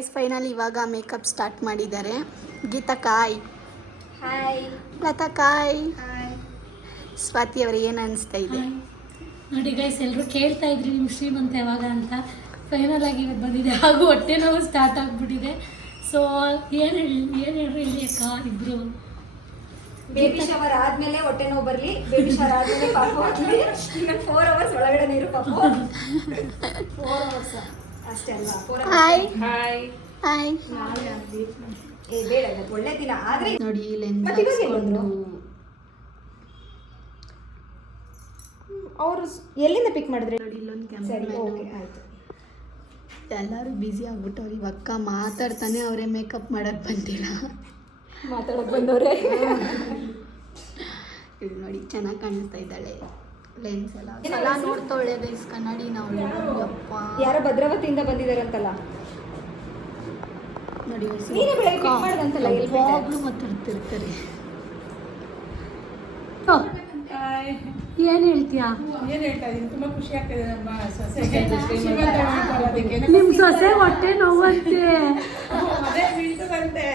Guys final ಇವಾಗ makeup start ಮಾಡಿದ್ದಾರೆ. ಗೀತಾ ಕಾಯ್, ಹಾಯ್. ಲತಾ ಕಾಯ್, ಹಾಯ್. ಸ್ವಾತಿ ಅವ್ರಿಗೆ ಏನು ಅನಿಸ್ತಾ ಇದೆ? ನೋಡಿ ಗೈಸ್, ಎಲ್ಲರೂ ಕೇಳ್ತಾ ಇದ್ರಿ ನಿಮ್ಮ ಶ್ರೀಮಂತ ಯಾವಾಗ ಅಂತ. ಫೈನಲ್ ಆಗಿ ಇವತ್ತು ಬಂದಿದೆ, ಹಾಗೂ ಹೊಟ್ಟೆ ನೋವು ಸ್ಟಾರ್ಟ್ ಆಗಿಬಿಟ್ಟಿದೆ. ಸೊ ಏನು ಹೇಳ್ರಿ ಇಲ್ಲಿ ಅಕ್ಕ ಇಬ್ಬರು. ಬೇಬಿ ಶವರ್ ಆದ್ಮೇಲೆ ಹೊಟ್ಟೆ ನೋವು ಬರಲಿ, ಬೇಬಿ ಶವರ್ ಆದ್ಮೇಲೆ ಪಾಪು ಹಾಕಲಿ. ಇನ್ನು 4 hours ಒಳಗಡೆ ನೀರು ಪಾಪು. 4 hours ಅಷ್ಟೇ ಅಲ್ವಾ? Hi hi hi. ಬೇಡ ಒಳ್ಳೆ ದಿನ ಆದ್ರೆ ನೋಡಿ ಲೆನ್ಸ್ ಮತ್ತೆ ಇವಾಗ ಹಾಕ್ಸ್ಕೊಂಡು ಅವರು ಎಲ್ಲಿಂದ ಪಿಕ್ ಮಾಡಿದ್ರೆ? ನೋಡಿ ಇಲ್ಲೊಂದು ಸರಿ, ಕ್ಯಾಮ್ರಾ. ಓಕೆ, ಆಯ್ತು. ಎಲ್ಲರೂ ಬ್ಯುಸಿ ಆಗ್ಬಿಟ್ಟವ್ರು. ಇವಾಗ ಅಕ್ಕ ಮಾತಾಡ್ತಾನೆ ಅವರೇ ಮೇಕಪ್ ಮಾಡಕ್ ಬಂದಿಲ್ಲ. ಮಾತಾಡಕ್ ಬಂದವ್ರೆ. ಇದು ನೋಡಿ ಚೆನ್ನಾಗಿ ಕಾಣಿಸ್ತಾ ಇದ್ದಾಳೆ. ಲೆನ್ಸ್ ಎಲ್ಲ ನೋಡ್ತಾವಳೆ ಗೈಸ್ ಕನ್ನಡಿ. ನಾವು ಯಪ್ಪ ಯಾರೋ ಭದ್ರಾವತಿಯಿಂದ ಬಂದಿದಾರಂತಲ್ಲ ನೋಡಿ ನೀನೇ ಬೆಳಗ್ಗೆ pick ಮಾಡ್ದಂತಲ್ಲ, ಎಲ್ಲಿ ಬಿಟ್ಟೆ? ಯಾವಾಗಲೂ ಮಾತಾಡ್ತಿರ್ತಾರೆ. ಏನು ಹೇಳ್ತೀಯಾ? ಏನ್ ಹೇಳ್ತಾ ಇದೀನಿ, ತುಂಬಾ ಖುಷಿ ಆಗ್ತಿದೆ. ನಮ್ಮ ಸೊಸೆಗೆ ಶ್ರೀಮಂತ ಮಾಡ್ಕೊಳ್ಳೋದಕ್ಕೆ ನಿಮ್ಮ ಸೊಸೆ ಹೊಟ್ಟೆ ನೋವಂತೆ. ಅದೇ ಬೀಳ್ತದಂತೆ.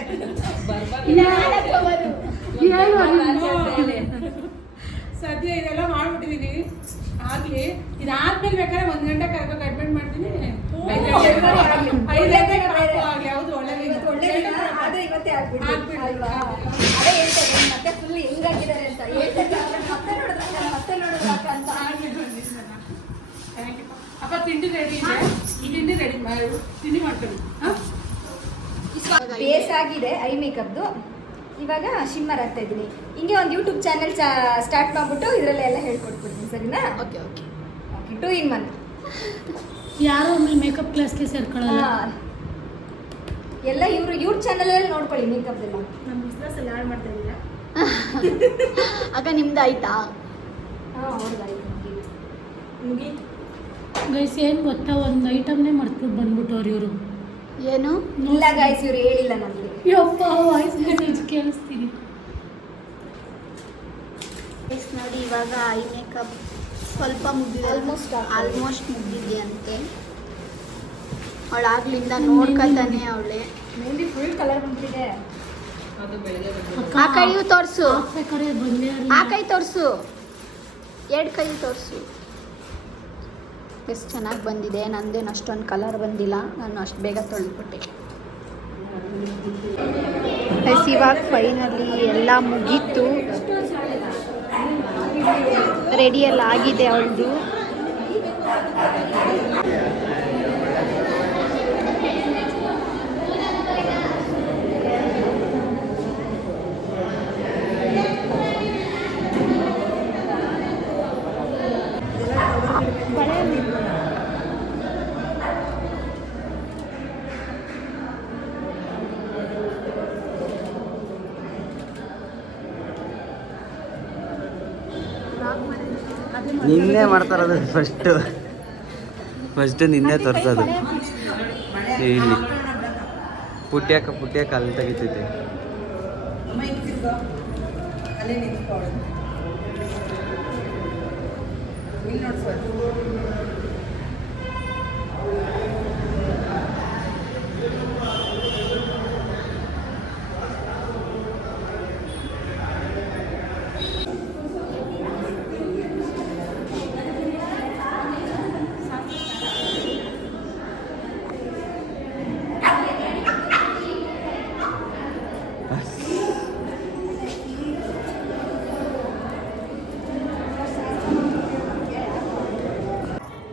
ಸದ್ಯ ಇದೆಲ್ಲ ಮಾಡ್ಬಿಟ್ಟಿದೀನಿ. ಆಗ್ಲಿ, ಇದಾದ್ಮೇಲೆ ಬೇಕಾದ್ರೆ 1 ಗಂಟೆ ಕರ್ಕೊಂಡು ಅಡ್ಮಿಟ್ ಮಾಡ್ತೀನಿ. 5 ಗಂಟೆಗೆ ಆಗ್ಲಿ. ಹೌದು, ಒಳ್ಳೆ ದಿನ ಆದ್ರೆ ಇವತ್ತೇ ಆಗ್ಬಿಡಿ ಅಲ್ವಾ? ಅದೇ ಹೇಳ್ತಾರೆ ಮತ್ತೆ ಫುಲ್ ಹೆಂಗಾಗಿದ್ದಾರೆ ಅಂತ ಹೇಳ್ತಾರೆ. ಮತ್ತೆ ನೋಡಿದ್ರಕ್ಕ ಅಂತ. ಅಪ್ಪ ತಿಂಡಿ ರೆಡಿ ಇದೆ, ತಿಂಡಿ ಮಾಡ್ಕೊಳ್ಳಿ. ಬೇಸ್ ಆಗಿದೆ ಐ ಮೇಕಪ್ದು. ಇವಾಗ ಶಿಮ್ಮರ್ ಆಗ್ತಾ ಇದ್ದೀನಿ. ಹಿಂಗೆ ಒಂದು ಯೂಟ್ಯೂಬ್ ಚಾನೆಲ್ ಸ್ಟಾರ್ಟ್ ಮಾಡ್ಬಿಟ್ಟು ಇದರಲ್ಲೆಲ್ಲ ಎಲ್ಲ ಹೇಳ್ಕೊಡ್ತೀನಿ, ಸರಿನಾ? Okay okay 2 in 1. ಯಾರೋ ಆಮೇಲೆ ಮೇಕಪ್ ಕ್ಲಾಸ್ಗೆ ಸೇರ್ಕೊಳ್ಳಲ್ಲ. ಎಲ್ಲ ಇವ್ರ ಚಾನಲ್ ಅಲ್ಲಿ ನೋಡ್ಕೊಳ್ಳಿ ಮೇಕಪ್ ಎಲ್ಲ. ನಮ್ಮ ಬಿಸ್ನೆಸ್ ಅಲ್ಲಿ ಹಾಳು ಮಾಡ್ತಾ ಇದ್ದೀರಾ? ಅಕ್ಕ ನಿಮ್ದು ಆಯ್ತಾ? ಹೌದಾಯ್ತು, ಮುಗಿ. ಗೈಸ್ ಏನು ಗೊತ್ತಾ, ಒಂದು ಐಟಮ್ನೇ ಮರ್ತ್ಬಿಟ್ಟು ಬಂದ್ಬಿಟ್ಟವ್ರು ಇವರು. ಏನು? ಇಲ್ಲ ಗಾಯ್ಸ್, ಇವ್ರು ಹೇಳಿಲ್ಲ ನಮಗೆ. ಯಪ್ಪ, ವಾಯ್ಸ್ ಮೆಸೇಜ್ ಕೇಳಿಸ್ತೀನಿ. ಎಸ್ ನೋಡಿ ಇವಾಗ ಐ ಮೇಕಪ್ ಸ್ವಲ್ಪ ಮುಗಿದಿದೆ. ಆಲ್ಮೋಸ್ಟ್ ಮುಗಿದಿದೆ ಅಂತೆ. ಅವಳಾಗ್ಲಿಂದ ನೋಡ್ಕೊತಾನೆ ಅವಳೆ. ಮೆಹಂದಿ ಫುಲ್ ಕಲರ್ ಬಂದಿದೆ. ಆ ಕೈಯು ತೋರಿಸು, ಬೇಕಾದ್ರೆ ಬಂದೇ ಆ ಕೈ ತೋರಿಸು, 2 ಕೈ ತೋರಿಸು. ಎಷ್ಟು ಚೆನ್ನಾಗಿ ಬಂದಿದೆ. ನಂದೇನು ಅಷ್ಟೊಂದು ಕಲರ್ ಬಂದಿಲ್ಲ, ನಾನು ಅಷ್ಟು ಬೇಗ ತೊಳೆದ್ಬಿಟ್ಟೆ. ಇವಾಗ ಫೈನಲಿ ಎಲ್ಲ ಮುಗೀತು, ರೆಡಿ ಎಲ್ಲ ಆಗಿದೆ ಅವಳದು. ನಿನ್ನೆ ಮಾಡ್ತಾರದು ಫಸ್ಟ್ ನಿನ್ನೆ ತೋರಿಸೋದು. ಇಲ್ಲಿ ಪುಟ್ಯಾಕ ಅಲ್ಲಿ ತೆಗಿತೈತೆ.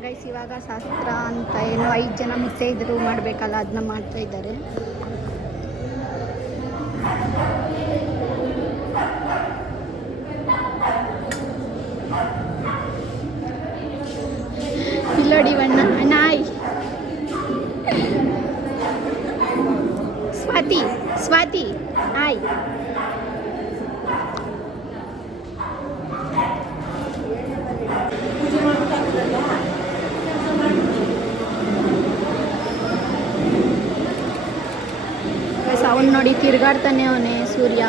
ಗೈಸ್ ಇವಾಗ ಶಾಸ್ತ್ರ ಅಂತ ಏನೋ 5 ಜನ ಮುತ್ತೈದರು ಮಾಡಬೇಕಲ್ಲ, ಅದನ್ನ ಮಾಡ್ತಾ ಇದ್ದಾರೆ. ಇಲ್ಲೋಡಿ ಬಣ್ಣ ನಾಯ್. ಸ್ವಾತಿ ಆಯ್. ಅವನು ನೋಡಿ ತಿರ್ಗಾಡ್ತಾನೆ ಅವನೇ ಸೂರ್ಯ.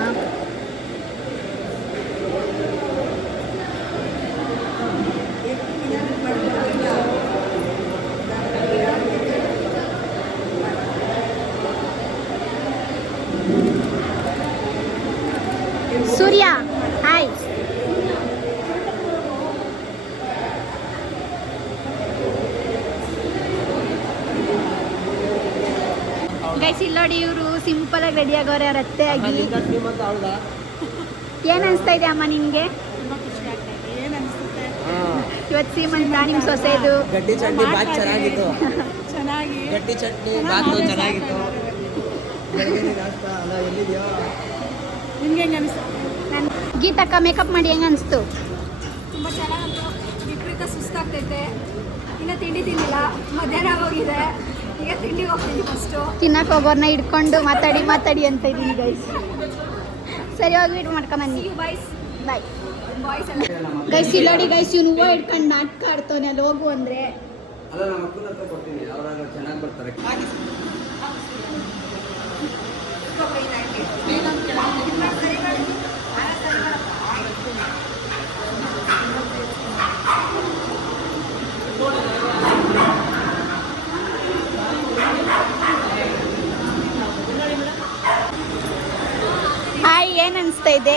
ನೋಡಿ ಇವರು ಸಿಂಪಲ್ ಆಗಿ ರೆಡಿ ಆಗೋರೆ ಅವ್ರ ಅತ್ತೆ ಆಗಿ. ಏನ್ ಅನ್ಸ್ತಾ ಇದೆ ಅಮ್ಮ ನಿನ್ಗೆ ಏನ್ ಅನ್ಸುತ್ತೆ? ಇವತ್ತು ಸೀಮಂತ ನಿಮ್ ಸೊಸೆದು? ಗಟ್ಟಿ ಚಟ್ನಿ ಬಾತ್ ಚೆನ್ನಾಗಿತ್ತು. ಚೆನ್ನಾಗಿ ಗಟ್ಟಿ ಚಟ್ನಿ ಬಾತು ಚೆನ್ನಾಗಿತ್ತು. ಬೆಳಗ್ಗೆ ನಾಷ್ಟ ಅಲ್ಲ ಎಲ್ಲಿದ್ಯೋ? ನಿಮ್ಗೆ ಹೆಂಗ ಅನಿಸ್ತು? ಗೀತಕ್ಕ ಮೇಕಪ್ ಮಾಡಿ ಹೆಂಗ ಅನ್ಸ್ತು? ತುಂಬ ಚೆನ್ನಾಗಂತು. ವಿಪರೀತ ಸುಸ್ತಾಗ್ತೈತೆ. ಇನ್ನು ತಿಂಡಿ ತಿಂದಿಲ್ಲ, ಮಧ್ಯಾಹ್ನ ಆಗೋಗಿದೆ. ಈಗ ತಿಂಡಿಗೆ ಹೋಗ್ತೀನಿ ಫಸ್ಟು. ತಿನ್ನಕ್ ಹೋಗೋರ್ನ ಹಿಡ್ಕೊಂಡು ಮಾತಾಡಿ ಅಂತ ಇದೀನಿ ಗೈಸ್. ಸರಿ ಹೋಗಿ ವೇಟ್ ಮಾಡ್ಕೊಂಬನ್ನಿ. ಬಾಯ್ಸ್ ಬಾಯ್ ಬಾಯ್ಸ್ ಎಲ್ಲ ಗೈಸ್. ಇಲ್ಲೋಡಿ ಗೈಸ್, ಇವ್ನು ಹೂವು ಹಿಡ್ಕೊಂಡು ನಾಟಕ ಆಡ್ತವನೆ ಅಲ್ಲಿ ಹೋಗು ಅಂದ್ರೆ. ಅಲ್ಲ ನಮ್ಮ ಅಕ್ಕನ ಹತ್ರ ಕೊಡ್ತೀನಿ, ಅವರಾಗ ಚೆನ್ನಾಗಿ ಬರ್ತಾರೆ. ಹಾಯ್, ಏನ್ ಅನ್ಸ್ತಾ ಇದೆ?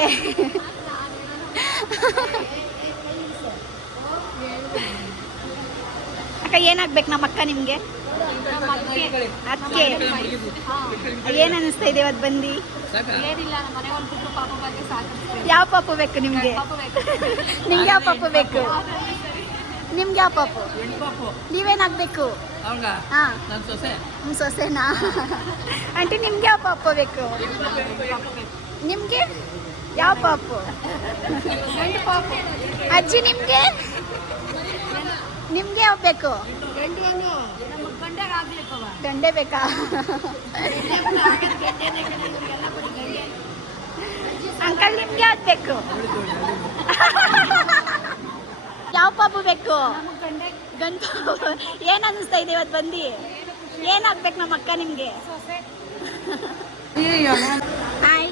ಅಕ್ಕ ಏನಾಗ್ಬೇಕು ನಮ್ಮ ಅಕ್ಕ ನಿಮ್ಗೆ? ಅದಕ್ಕೆ ಏನ್ ಅನಿಸ್ತಾ ಇದೆ ಇವತ್ತು ಬಂದು? ಏನಿಲ್ಲ, ನಮ್ಮ ಮನೆ ಹೊಂದ್ಬಿಟ್ಟು ಪಾಪ ಬಗ್ಗೆ ಸಾಕಿಸ್ತೇವೆ. ಯಾವ ಪಾಪು ಬೇಕು ನಿಮ್ಗೆ? ನಿಮ್ಗೆ ಯಾವ ಪಾಪು ಬೇಕು? ನಿಮ್ಗೆ ಯಾವ ಪಾಪು? ನೀವೇನಾಗ್ಬೇಕು? ಹಾ, ನಿಮ್ ಸೊಸೆನಾ? ಆಂಟಿ ನಿಮ್ಗೆ ಯಾವ ಪಾಪು ಬೇಕು? ನಿಮ್ಗೆ ಯಾವ ಪಾಪು? ಅಜ್ಜಿ ನಿಮ್ಗೆ ಯಾವ ಬೇಕು? ಗಂಡೆ ಬೇಕಾ? ಅಂಕಲ್ ನಿಮ್ಗೆ ಯಾವ್ದು ಬೇಕು? ಯಾವ ಪಾಪು ಬೇಕು? ಗಂಡ ಪಾಪು. ಏನ್ ಅನಿಸ್ತಾ ಇದೆ ಇವತ್ತು ಬಂದು? ಏನಾಗ್ಬೇಕು ನಮ್ಮ ಅಕ್ಕ ನಿಮ್ಗೆ? ಹಾಯ್,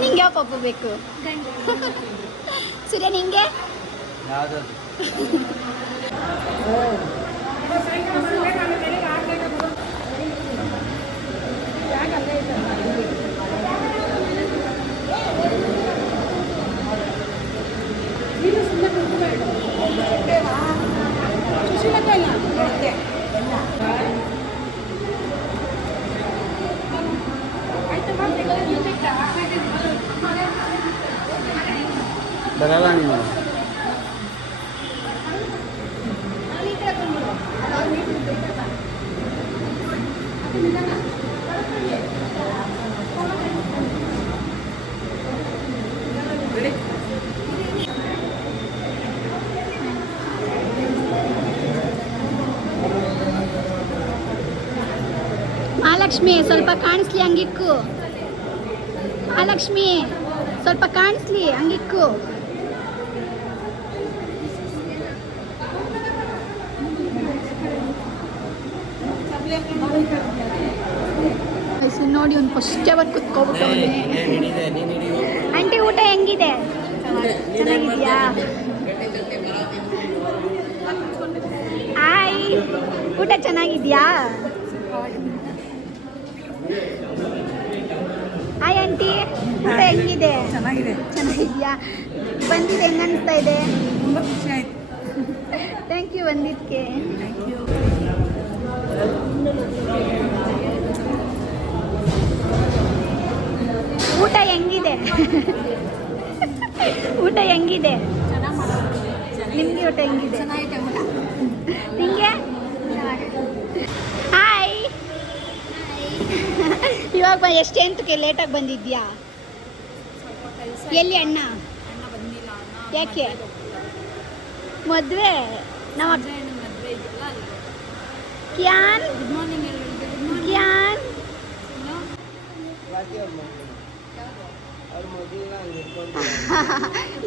ನಿಂಗೆ ಯಾವ ಪಾಪು ಬೇಕು? ಸೂರ್ಯ ನಿಂಗೆ? ಬರಲ್ಲ ನೀನು. ಮಹಾಲಕ್ಷ್ಮಿ ಸ್ವಲ್ಪ ಕಾಣಿಸ್ಲಿ ಹಂಗಿಕ್ಕು. ಮಹಾಲಕ್ಷ್ಮಿ ಸ್ವಲ್ಪ ಕಾಣಿಸ್ಲಿ ಹಂಗಿಕ್ಕು. ನೋಡಿ ಒಂದು ಫಸ್ಟ್ ಅವರ್ ಕುತ್ಕೊಬಿಟ್ಟವನೆ. ಆಂಟಿ ಊಟ ಹೆಂಗಿದೆ? ಚೆನ್ನಾಗಿದ್ಯಾ? ಹಾಯ್, ಊಟ ಚೆನ್ನಾಗಿದ್ಯಾ? ಹಾಯ್ ಆಂಟಿ, ಊಟ ಹೆಂಗಿದೆ? ಚೆನ್ನಾಗಿದ್ಯಾ? ಬಂದಿದೆ ಹೆಂಗ ಅನಿಸ್ತಾ ಇದೆ? ತುಂಬ ಖುಷಿ ಆಯ್ತು. ಥ್ಯಾಂಕ್ ಯು ಬಂದಿದ್ದಕ್ಕೆ. ಊಟ ಹೆಂಗಿದೆ? ಊಟ ಹೆಂಗಿದೆ? ನಿಮ್ಗೆ ಊಟ ಹೆಂಗಿದೆ? ನಿಂಗೆ? ಹಾಯ್, ಇವಾಗ ಎಷ್ಟು ಎಂಟಕ್ಕೆ ಲೇಟಾಗಿ ಬಂದಿದ್ಯಾ? ಎಲ್ಲಿ ಅಣ್ಣ? ಯಾಕೆ ಮದುವೆ? ನಮ್ಮ ಕ್ಯಾನ್ ಕ್ಯಾನ್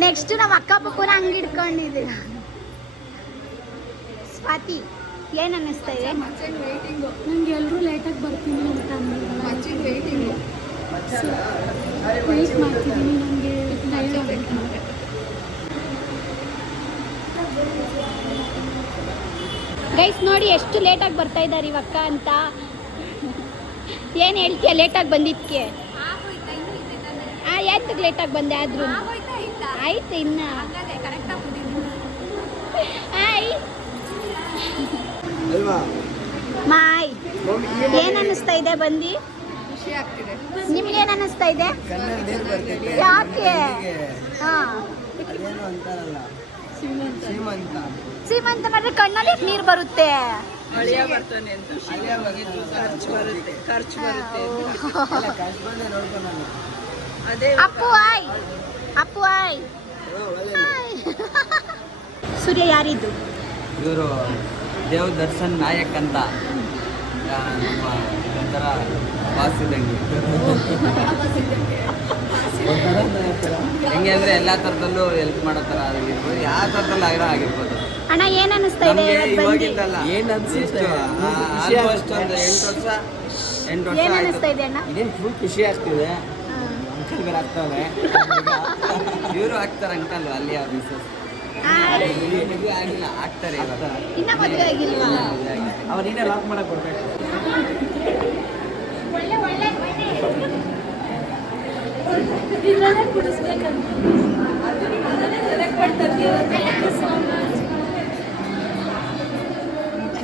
ನೆಕ್ಸ್ಟ್ ನಮ್ಮ ಅಕ್ಕ ಪಪ್ಪನ ಹಂಗೆ ಹಿಡ್ಕೊಂಡಿದ್ದೆ. ಸ್ವಾತಿ, ಏನು ಅನ್ನಿಸ್ತಾ ಇದೆ? ನಂಗೆ ಎಲ್ಲರೂ ಲೇಟಾಗಿ ಬರ್ತೀನಿ ಅಂತ ವೆಯ್ಟ್ ಮಾಡ್ತಿದ್ದೀನಿ. ನನಗೆ ಟೈರ್ಡ್ ಆಗಬೇಕು. ಗೈಸ್ ನೋಡಿ ಎಷ್ಟು ಲೇಟಾಗಿ ಬರ್ತಾ ಇದ್ದಾರೆ ಇವಕ್ಕ ಅಂತ. ಏನು ಹೇಳ್ತೀಯ ಲೇಟಾಗಿ ಬಂದಿದ್ದಕ್ಕೆ? ಯಾಕೆ ಲೇಟಾಗಿ ಬಂದೆ? ಆದ್ರೂ ಆಯ್ತು ಇನ್ನ. ಹಾಯ್, ಮಾಯ್ ಏನ್ ಅನ್ನಿಸ್ತಾ ಇದೆ ಬಂದು? ನಿಮ್ಗೆ ಏನ್ ಅನ್ನಿಸ್ತಾ ಇದೆ? ಕಣ್ಣಲ್ಲಿ ನೀರು ಬರ್ತಿದೆ. ಯಾಕೆ? ಹಾ ಅದೇನೋ ಅಂತಾರಲ್ಲ ಶ್ರೀಮಂತ ಸೀಮಂತ ಮಾಡಿದ್ರೆ ಕಣ್ಣಲ್ಲಿ ನೀರು ಬರುತ್ತೆ. ಅಲ್ಲೇ ಬರುತ್ತೆ ಖರ್ಚು ಬರುತ್ತೆ ಅಲ್ಲ ಖರ್ಚು ಬಂದೆ ನೋಡ್ಕೊಂಡು ಅಪ್ಪು ಆಯ್ ಅಪ್ಪು ಆಯ್ ಆಯ್. ಸೂರ್ಯ ಯಾರಿದ್ದು? ಇವರು ದೇವ್ ದರ್ಶನ್ ನಾಯಕ್ ಅಂತ ನಮ್ಮ ಒಂಥರ ಬಾಸ್ ಇದ್ದಂಗೆ. ಹೆಂಗೆ ಅಂದರೆ ಎಲ್ಲ ಥರದಲ್ಲೂ ಹೆಲ್ಪ್ ಮಾಡೋ ಥರ ಆಗಿರ್ಬೋದು, ಯಾವ ಥರದಲ್ಲಿ ಆಗಿರ್ಬೋದು. ಅಣ್ಣ ಏನ್ ಅನ್ನಿಸ್ತಾ ಇದೆ ನಮಗೆ ಇವತ್ತು ಬಂದು? ಇವಾಗಿಂದಲ್ಲ ಏನ್ ಅನ್ಸುತ್ತೆ? ಆಲ್ಮೋಸ್ಟ್ ಒಂದು 8 ವರ್ಷ ಏನ್ ಆಯ್ತು. ಅನ್ನಿಸ್ತಾ ಇದೆ ಅಣ್ಣ? ಇದೇನು ಫುಲ್ ಖುಷಿ ಆಗ್ತಿದೆ. ಹಾ. ಅಂಕಲ್ ಬೇರೆ ಆಗ್ತಾವೆ. ಇವರು ಆಗ್ತಾರೆ ಅಂಕಲ್ ಅಲ್ಲಿ ಅವ್ರ ಮಿಸಸ್. ಆಯ್. ಮದುವೆ ಆಗಿಲ್ಲ, ಆಗ್ತಾರೆ ಇವಾಗ. ಇನ್ನ ಮದುವೆ ಆಗಿಲ್ವಾ? ಅವ ನೀನೇ ಲಾಕ್ ಮಾಡಕ್ ಬರ್ಬೇಕು. ಇದರಲ್ಲೇ ಕುಡಿಸ್ಬೇಕಂತ.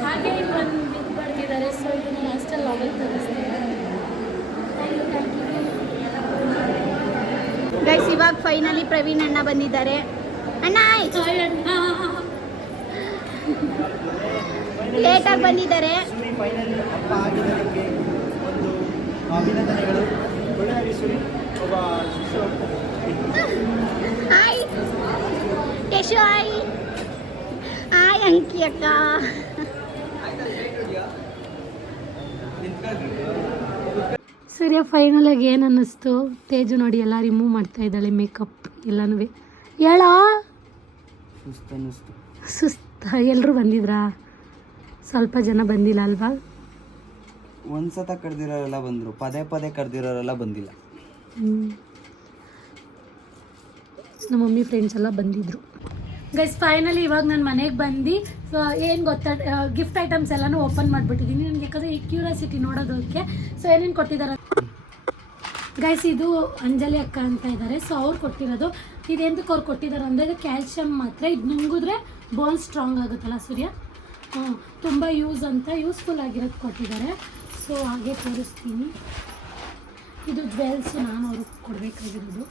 ಹಾಗೆ ಒಂದು ಇದು ಬರ್ತಿದ್ದಾರೆ. ಸೊ ಇದನ್ನ ಲಾಸ್ಟಲ್ಲಿ ಲಾಗಲ್ಲಿ ತೋರಿಸ್ತೀನಿ. ಗೈಸ್ ಇವಾಗ ಫೈನಲಿ ಪ್ರವೀಣ್ ಅಣ್ಣ ಬಂದಿದ್ದಾರೆ. ಅಣ್ಣ ಲೇಟಾಗಿ ಬಂದಿದ್ದಾರೆ. ಫೈನಲಿ ಹಬ್ಬ ಆಗಿದ್ದಕ್ಕೆ ಒಂದು ಅಭಿನಂದನೆಗಳು. ಒಳ್ಳೆಯದಾಗಿ ಸುರಿ ಒಬ್ಬ ಶಿಶು. ಹಾಯ್ ಯಶು ಹಾಯ್ ಹಾಯ್ ಅಂಕಿ ಅಕ್ಕ. ಸೂರ್ಯ ಫೈನಲ್ ಆಗಿ ಏನು ಅನ್ನಿಸ್ತು? ತೇಜು ನೋಡಿ ಎಲ್ಲ ರಿಮೂವ್ ಮಾಡ್ತಾ ಇದ್ದಾಳೆ ಮೇಕಪ್ ಎಲ್ಲನೂ. ಹೇಳ ಸುಸ್ತ. ಎಲ್ಲರೂ ಬಂದಿದ್ರಾ? ಸ್ವಲ್ಪ ಜನ ಬಂದಿಲ್ಲ ಅಲ್ವಾ? ಒಂದ್ಸತ ಕರೆದಿರೋರೆಲ್ಲ ಬಂದರು, ಪದೇ ಪದೇ ಕರೆದಿರೋರೆಲ್ಲ ಬಂದಿಲ್ಲ. ನಮ್ಮ ಮಮ್ಮಿ ಫ್ರೆಂಡ್ಸ್ ಎಲ್ಲ ಬಂದಿದ್ರು. ಗೈಸ್ ಫೈನಲಿ ಇವಾಗ ನಾನು ಮನೆಗೆ ಬಂದು ಏನು ಗೊತ್ತಾ, ಗಿಫ್ಟ್ ಐಟಮ್ಸ್ ಎಲ್ಲನೂ ಓಪನ್ ಮಾಡಿಬಿಟ್ಟಿದ್ದೀನಿ. ನನಗೆ ಯಾಕಂದರೆ ಈ ಕ್ಯೂರಿಯಾಸಿಟಿ ನೋಡೋದಕ್ಕೆ. ಸೊ ಏನೇನು ಕೊಟ್ಟಿದ್ದಾರೆ ಗೈಸ್, ಇದು ಅಂಜಲಿ ಅಕ್ಕ ಅಂತ ಇದ್ದಾರೆ. ಸೊ ಅವ್ರು ಕೊಟ್ಟಿರೋದು ಇದೆಂತಕ್ಕೆ ಅವ್ರು ಕೊಟ್ಟಿದ್ದಾರೆ ಅಂದರೆ ಇದು ಕ್ಯಾಲ್ಶಿಯಮ್ ಮಾತ್ರ. ಇದು ನುಂಗಿದ್ರೆ ಬೋನ್ ಸ್ಟ್ರಾಂಗ್ ಆಗುತ್ತಲ್ಲ ಸೂರ್ಯ. ತುಂಬ ಯೂಸ್ಫುಲ್ ಆಗಿರೋದು ಕೊಟ್ಟಿದ್ದಾರೆ. ಸೊ ಹಾಗೆ ತೋರಿಸ್ತೀನಿ. ಇದು ಜ್ವೆಲ್ಸು ನಾನು ಅವ್ರಿಗೆ ಕೊಡಬೇಕಾಗಿರೋದು.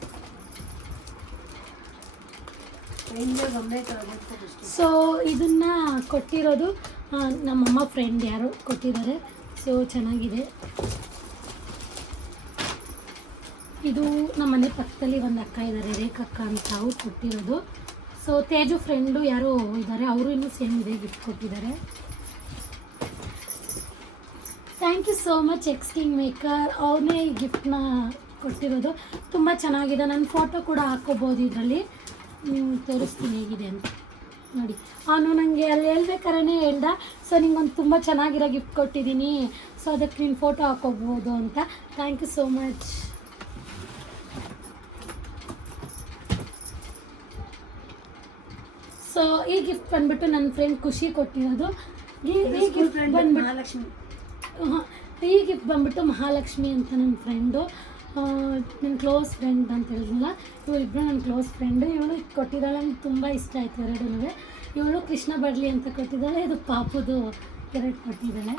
ಸೊ ಇದನ್ನು ಕೊಟ್ಟಿರೋದು ನಮ್ಮಮ್ಮ ಫ್ರೆಂಡ್ ಯಾರು ಕೊಟ್ಟಿದ್ದಾರೆ. ಸೊ ಚೆನ್ನಾಗಿದೆ. ಇದು ನಮ್ಮ ಮನೆ ಪಕ್ಕದಲ್ಲಿ ಒಂದು ಅಕ್ಕ ಇದ್ದಾರೆ, ರೇಖಕ್ಕ ಅಂತ, ಅವ್ರು ಕೊಟ್ಟಿರೋದು. ಸೊ ತೇಜು ಫ್ರೆಂಡು ಯಾರೋ ಇದ್ದಾರೆ, ಅವರು ಇನ್ನೂ ಸೇಮ್ ಇದೆ ಗಿಫ್ಟ್ ಕೊಟ್ಟಿದ್ದಾರೆ. Thank you so much ex king maker. ಅವನೇ ಈ ಗಿಫ್ಟ್ನ ಕೊಟ್ಟಿರೋದು. ತುಂಬ ಚೆನ್ನಾಗಿದೆ. ನನ್ನ ಫೋಟೋ ಕೂಡ ಹಾಕೋಬೋದು ಇದರಲ್ಲಿ. ತೋರಿಸ್ತೀನಿ ಹೇಗಿದೆ ಅಂತ ನೋಡಿ. ಅವನು ನನಗೆ ಅಲ್ಲಿ ಹೇಳ್ಬೇಕಾರೇ ಹೇಳ್ದ, ಸೊ ನಿಂಗೊಂದು ತುಂಬ ಚೆನ್ನಾಗಿರೋ ಗಿಫ್ಟ್ ಕೊಟ್ಟಿದ್ದೀನಿ, ಸೊ ಅದಕ್ಕೆ ನೀನು ಫೋಟೋ ಹಾಕೋಬೋದು ಅಂತ. Thank you so much. So ಈ ಗಿಫ್ಟ್ ಬಂದ್ಬಿಟ್ಟು ನನ್ನ ಫ್ರೆಂಡ್ ಖುಷಿ ಕೊಟ್ಟಿರೋದು. ಈ ಗಿಫ್ಟ್ ಬಂದ್ಬಿಟ್ಟು ಮಹಾಲಕ್ಷ್ಮಿ. ಈ ಗಿಫ್ಟ್ ಬಂದ್ಬಿಟ್ಟು ಮಹಾಲಕ್ಷ್ಮಿ ಅಂತ ನನ್ನ ಫ್ರೆಂಡು, ನನ್ನ ಕ್ಲೋಸ್ ಫ್ರೆಂಡ್ ಅಂತ ಹೇಳಿದ್ನಲ್ಲ, ಇವರಿಬ್ಬರು ನನ್ನ ಕ್ಲೋಸ್ ಫ್ರೆಂಡು. ಇವಳು ಕೊಟ್ಟಿದ್ದಾಳೆ, ನನಗೆ ತುಂಬ ಇಷ್ಟ ಆಯಿತು ಎರಡೂ. ಇವಳು ಕೃಷ್ಣ ಬಡ್ಲಿ ಅಂತ ಕೊಟ್ಟಿದ್ದಾಳೆ, ಇದು ಪಾಪುದು 2 ಕೊಟ್ಟಿದ್ದಾಳೆ.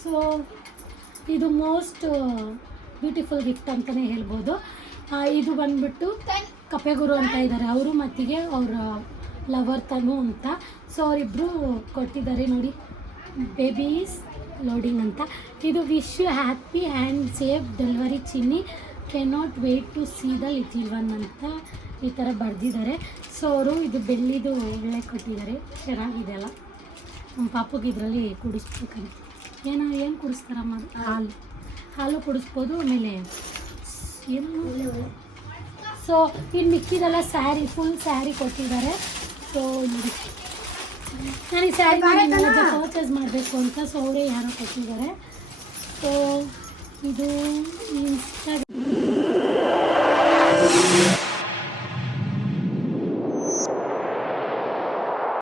ಸೊ ಇದು ಮೋಸ್ಟ್ ಬ್ಯೂಟಿಫುಲ್ ಗಿಫ್ಟ್ ಅಂತಲೇ ಹೇಳ್ಬೋದು. ಇದು ಬಂದ್ಬಿಟ್ಟು ಕಪೆಗುರು ಅಂತ ಇದ್ದಾರೆ, ಅವರು ಮತ್ತಿಗೆ ಅವರ ಲವರ್ ತನು ಅಂತ. ಸೊ ಅವರಿಬ್ಬರು ಕೊಟ್ಟಿದ್ದಾರೆ ನೋಡಿ, ಬೇಬೀಸ್ ಲೋಡಿಂಗ್ ಅಂತ. ಇದು wish you happy and safe delivery Chinni, cannot wait to see the little one ಅಂತ ಈ ಥರ ಬರೆದಿದ್ದಾರೆ. ಸೊ ಅವರು ಇದು ಬೆಳ್ಳಿದು ಒಳ್ಳೆ ಕೊಟ್ಟಿದ್ದಾರೆ, ಚೆನ್ನಾಗಿದೆ ಅಲ್ಲ. ನಮ್ಮ ಪಾಪುಗೆ ಇದರಲ್ಲಿ ಕುಡಿಸ್ಬೇಕಂತ. ಏನು ಕುಡಿಸ್ತಾರಮ್ಮ? ಹಾಲು ಕುಡಿಸ್ಬೋದು. ಆಮೇಲೆ ಏನು, ಸೊ ಇನ್ನು ಮಿಕ್ಕಿದೆಲ್ಲ ಸ್ಯಾರಿ, ಫುಲ್ ಸ್ಯಾರಿ ಕೊಟ್ಟಿದ್ದಾರೆ. ಸೊ ನೋಡಿ, ನಾನು ಈ ಸ್ಯಾರಿ ಪರ್ಚೇಸ್ ಮಾಡಬೇಕು ಅಂತ, ಸೊ ಅವರೇ ಯಾರೋ ಕೊಟ್ಟಿದ್ದಾರೆ. ಸೊ ಇದು ಇನ್ಸ್ಟಾ